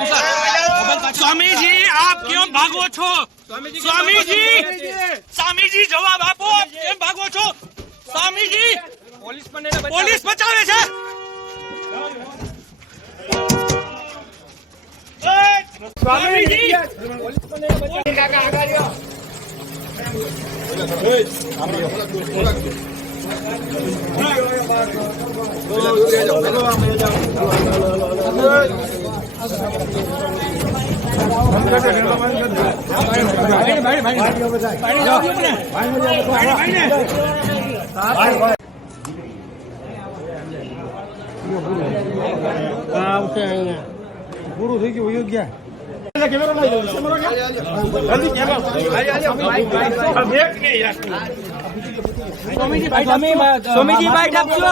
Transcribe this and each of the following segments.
स्वामी जी आप क्यों भागो छो? स्वामी जी जवाब आपो, आप केम भागो छो? स्वामी जी पोलीस बचावे छे। स्वामी जी પૂરું થઈ ગયું યોગ્ય સ્વામીજી બાઈટ આપજો.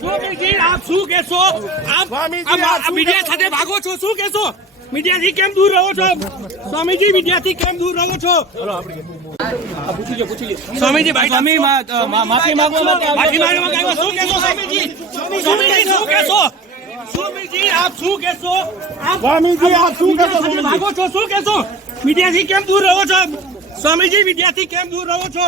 સ્વામીજી આપ શું કહેશો? આપ મીડિયા સાથે ભાગો છો, શું કહેશો? મીડિયાથી કેમ દૂર રહો છો? સ્વામીજી મીડિયાથી કેમ દૂર રહો છો? સ્વામીજી માફી માંગવા શું કહેશો? સ્વામીજી શું કહેશો? સ્વામીજી આપ શું કહેશો? સ્વામીજી આપ શું કહેશો? ભાગો છો, શું કહેશો? મીડિયાથી કેમ દૂર રહો છો? સ્વામીજી મીડિયાથી કેમ દૂર રહો છો?